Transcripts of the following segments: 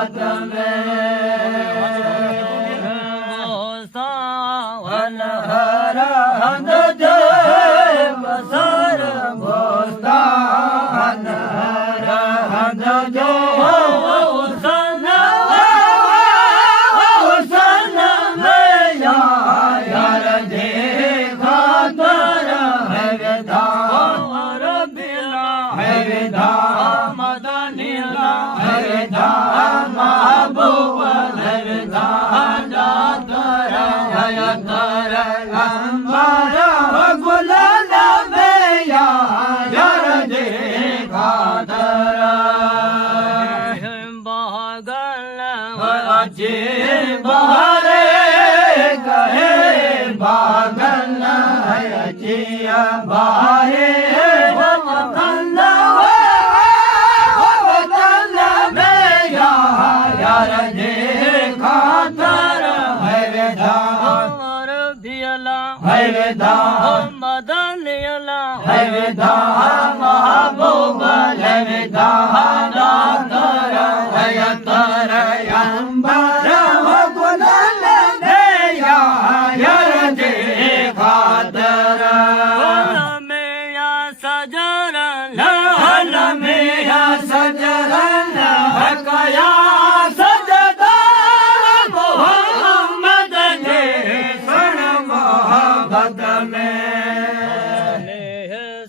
घात में वन हर हंद जय बसर भोस्तान हर हंद जय हुसन में यार जे खातर है विधान है विधान मदनीला है विधान महबूब है विधान जातर है तर अंबर गुलाल में यार जे खातर बागल अजे बहरे कहे बागल अजिया बाहे यार जे खातर है विधान है विधान मदनियला है विधान महबूब है विधान दातर है तर अंबर गुलाल में यार जे खातर में या सजरन हल में या सजरन कया सजदा मोहम्मद ने सन मोहब्बत में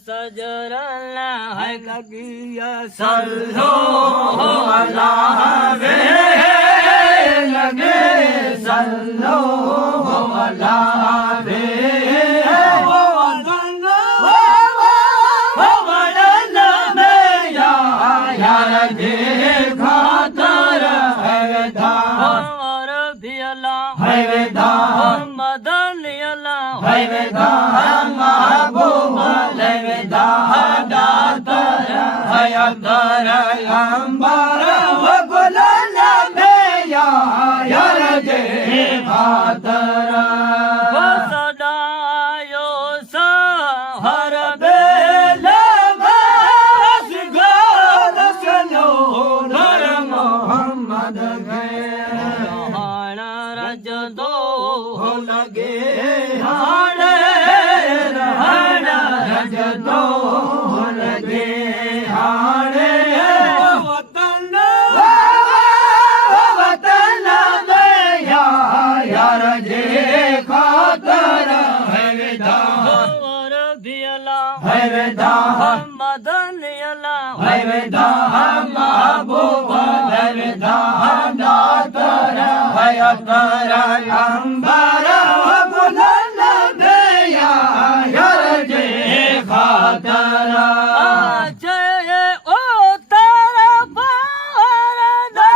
सजरन है कगिया सल्लो अल्लाह वे लगे सल्लो अल्लाह वे यार जे खातर है विधान है विधान मदनियला है विधान महबूब है विधान दातर है तर अंबर गुलाल में यार जे खातर सदायो हर बेल मोहम्मद गए रज दो लगे हाणे रज दो लगे हाणे वतन में यार जे खातर है विधान है विधान मदनियला है विधान महबूब है विधान दातर है तर अंबर गुलाल में यार जे खातर जय ओ तारा पारदा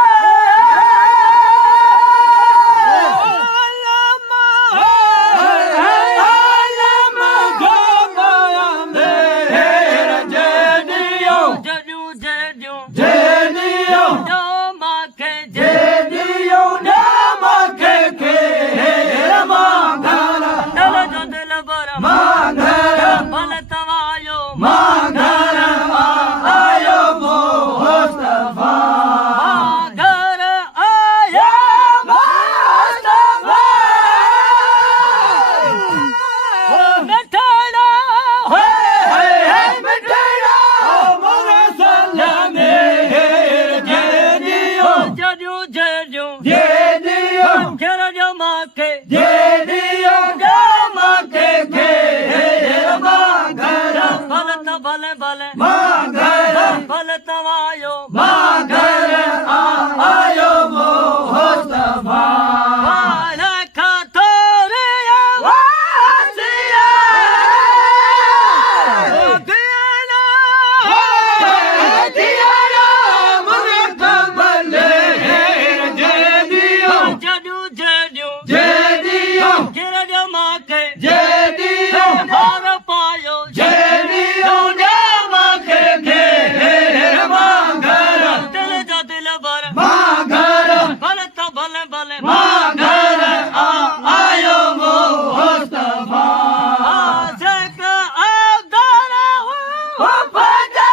Papa